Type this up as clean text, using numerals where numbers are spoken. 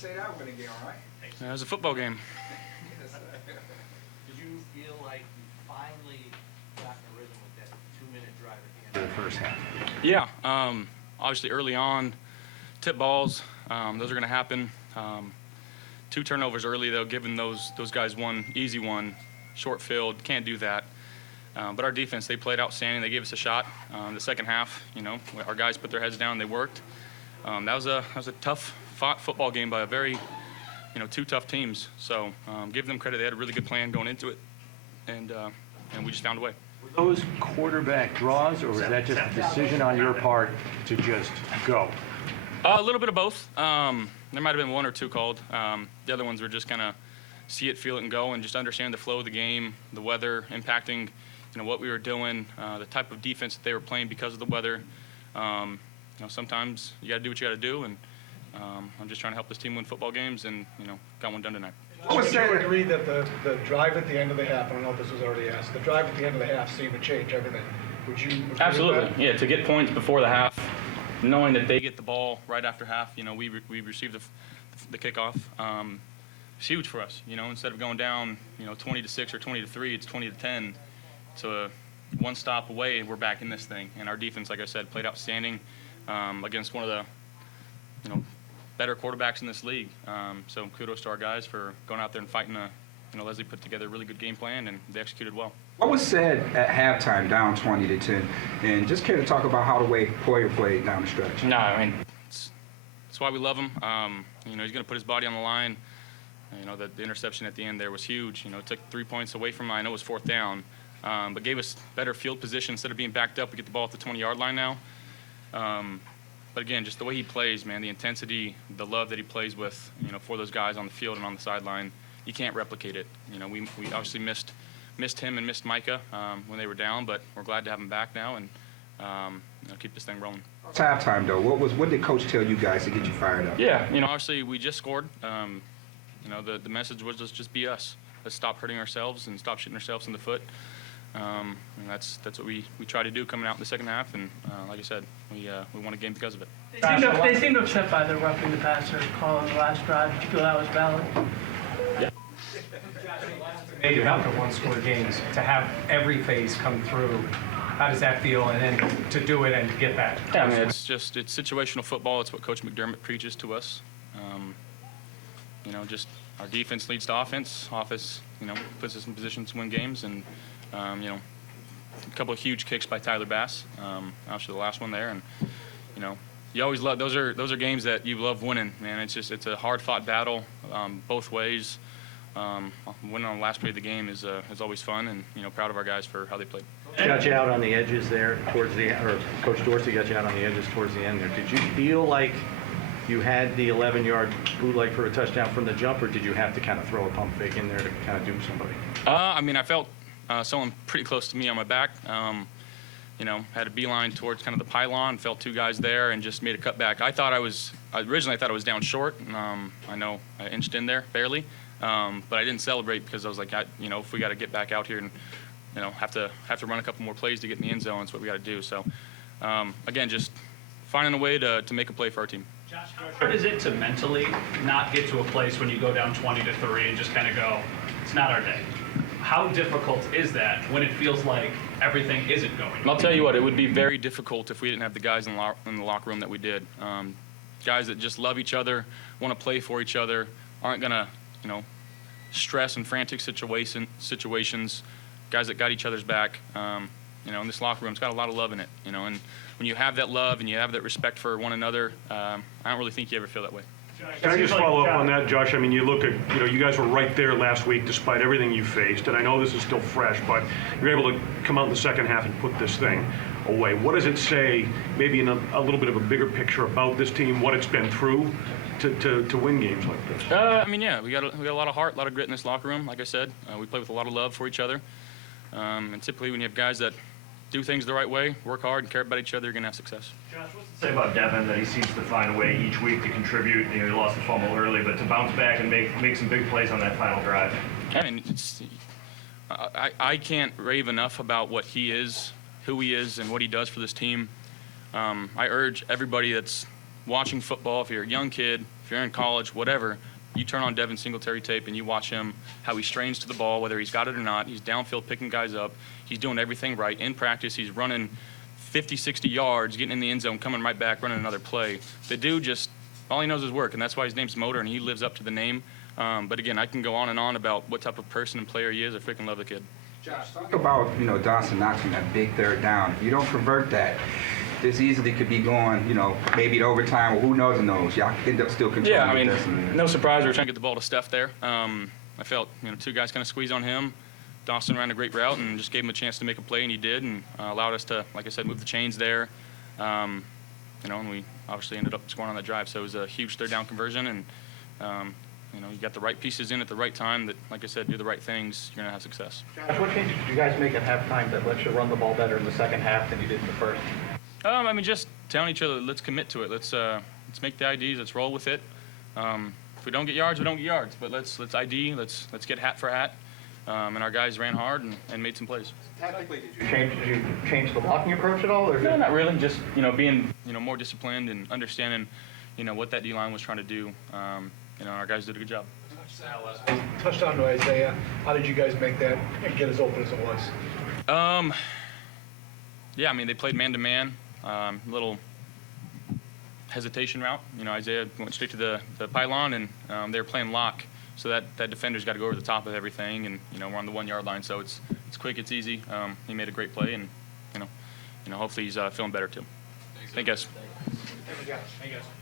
say that winning game, all right? It was a football game. Did you feel like you finally got in a rhythm with that 2-minute drive at the end of the first half? Yeah, obviously early on, tip balls, those are going to happen. 2 turnovers early, though, giving those guys one easy one, short field, can't do that. But our defense, they played outstanding. They gave us a shot. The second half, our guys put their heads down. They worked. That was a tough fought football game by a very, 2 tough teams. So give them credit. They had a really good plan going into it, and we just found a way. Were those quarterback draws, or was that just a decision on your part to just go? A little bit of both. There might have been 1 or 2 called. The other ones were just kind of see it, feel it, and go, and just understand the flow of the game, the weather impacting, what we were doing, the type of defense that they were playing because of the weather. Sometimes you got to do what you got to do, and I'm just trying to help this team win football games, and got one done tonight. Would you agree that the drive at the end of the half, I don't know if this was already asked, the drive at the end of the half seemed to change everything? Would you agree with that? Absolutely, yeah. To get points before the half, knowing that they get the ball right after half, we receive the kickoff. It's huge for us. Instead of going down, 20-6 or 20-3, it's 20-10. So one stop away, we're back in this thing. And our defense, like I said, played outstanding against one of the, better quarterbacks in this league. So kudos to our guys for going out there and fighting. Leslie put together a really good game plan, and they executed well. What was said at halftime, down 20-10, and just care to talk about how the way Poyer played down the stretch? No, I mean, that's why we love him. He's going to put his body on the line. The interception at the end there was huge. It took 3 points away from mine. I know it was 4th down, but gave us better field position. Instead of being backed up, we get the ball at the 20-yard line now. But again, just the way he plays, man, the intensity, the love that he plays with, for those guys on the field and on the sideline, you can't replicate it. We obviously missed him and missed Micah when they were down, but we're glad to have him back now and keep this thing rolling. It's halftime, though. What did Coach tell you guys to get you fired up? Yeah, obviously we just scored. The message was just be us. Let's stop hurting ourselves and stop shooting ourselves in the foot. And that's what we try to do coming out in the second half. And like I said, we won a game because of it. They seemed upset by the roughing the passer call on the last drive. Do you feel that was valid? Yeah. Made it out to 1-score games, to have every phase come through. How does that feel? And then to do it and to get that. Yeah, I mean, it's situational football. It's what Coach McDermott preaches to us. Just our defense leads to offense. Offense, puts us in position to win games. And, a couple of huge kicks by Tyler Bass. Obviously the last one there. And, you always love, those are games that you love winning, man. It's a hard-fought battle both ways. Winning on the last play of the game is always fun, and, proud of our guys for how they played. Got you out on the edges there towards the end, or Coach Dorsey got you out on the edges towards the end there. Did you feel like you had the 11-yard bootleg for a touchdown from the jump, or did you have to kind of throw a pump fake in there to kind of do somebody? I mean, I felt someone pretty close to me on my back. Had a beeline towards kind of the pylon, felt 2 guys there, and just made a cutback. Originally I thought I was down short, and I know I inched in there barely, but I didn't celebrate because I was like, if we got to get back out here and have to run a couple more plays to get in the end zone, that's what we got to do. So again, just finding a way to make a play for our team. Josh, how hard is it to mentally not get to a place when you go down 20-3 and just kind of go, it's not our day? How difficult is that when it feels like everything isn't going? I'll tell you what, it would be very difficult if we didn't have the guys in the locker room that we did. Guys that just love each other, want to play for each other, aren't going to, stress and frantic situations, guys that got each other's back. In this locker room, it's got a lot of love in it, and when you have that love and you have that respect for one another, I don't really think you ever feel that way. Can I just follow up on that, Josh? I mean, you look at, you guys were right there last week despite everything you faced, and I know this is still fresh, but you're able to come out in the second half and put this thing away. What does it say, maybe in a little bit of a bigger picture about this team, what it's been through to win games like this? I mean, yeah, we got a lot of heart, a lot of grit in this locker room. Like I said, we play with a lot of love for each other, and typically when you have guys that do things the right way, work hard, and care about each other, you're going to have success. Josh, what's to say about Devin that he seems to find a way each week to contribute? He lost the fumble early, but to bounce back and make some big plays on that final drive. I mean, I can't rave enough about what he is, who he is, and what he does for this team. I urge everybody that's watching football, if you're a young kid, if if you're in college, whatever, you turn on Devin Singletary tape and you watch him, how he strains to the ball, whether he's got it or not. He's downfield picking guys up. He's doing everything right. In practice, he's running 50, 60 yards, getting in the end zone, coming right back, running another play. The dude just, all he knows is work, and that's why his name's Motor, and he lives up to the name. But again, I can go on and on about what type of person and player he is. I freaking love the kid. Josh, talk about, Dawson Knox from that big third down. If you don't convert that, this easily could be going, maybe to overtime, or who knows. Y'all end up still controlling Yeah, I mean, the destiny. no surprise. We were trying to get the ball to Steph there. I felt, two guys kind of squeezed on him. Dawson ran a great route and just gave him a chance to make a play, and he did, and allowed us to, like I said, move the chains there. And we obviously ended up scoring on that drive. So it was a huge third down conversion, and you got the right pieces in at the right time that, like I said, do the right things, you're going to have success. Josh, what changes did you guys make at halftime that let you run the ball better in the second half than you did in the first? Just telling each other, let's commit to it. Let's make the IDs. Let's roll with it. If we don't get yards, we don't get yards. But let's ID. Let's get hat for hat. And our guys ran hard and made some plays. Tactically, did you change the blocking approach at all? Or No, not really. Just being more disciplined and understanding what that D line was trying to do. Our guys did a good job. Touchdown to Isaiah. How did you guys make that and get as open as it was? Yeah, they played man-to-man, little hesitation route. Isaiah went straight to the pylon, and they were playing lock, so that defender's got to go over the top of everything, and we're on the 1 yard line, so it's quick, it's easy. He made a great play, and hopefully he's feeling better too. Thank you guys.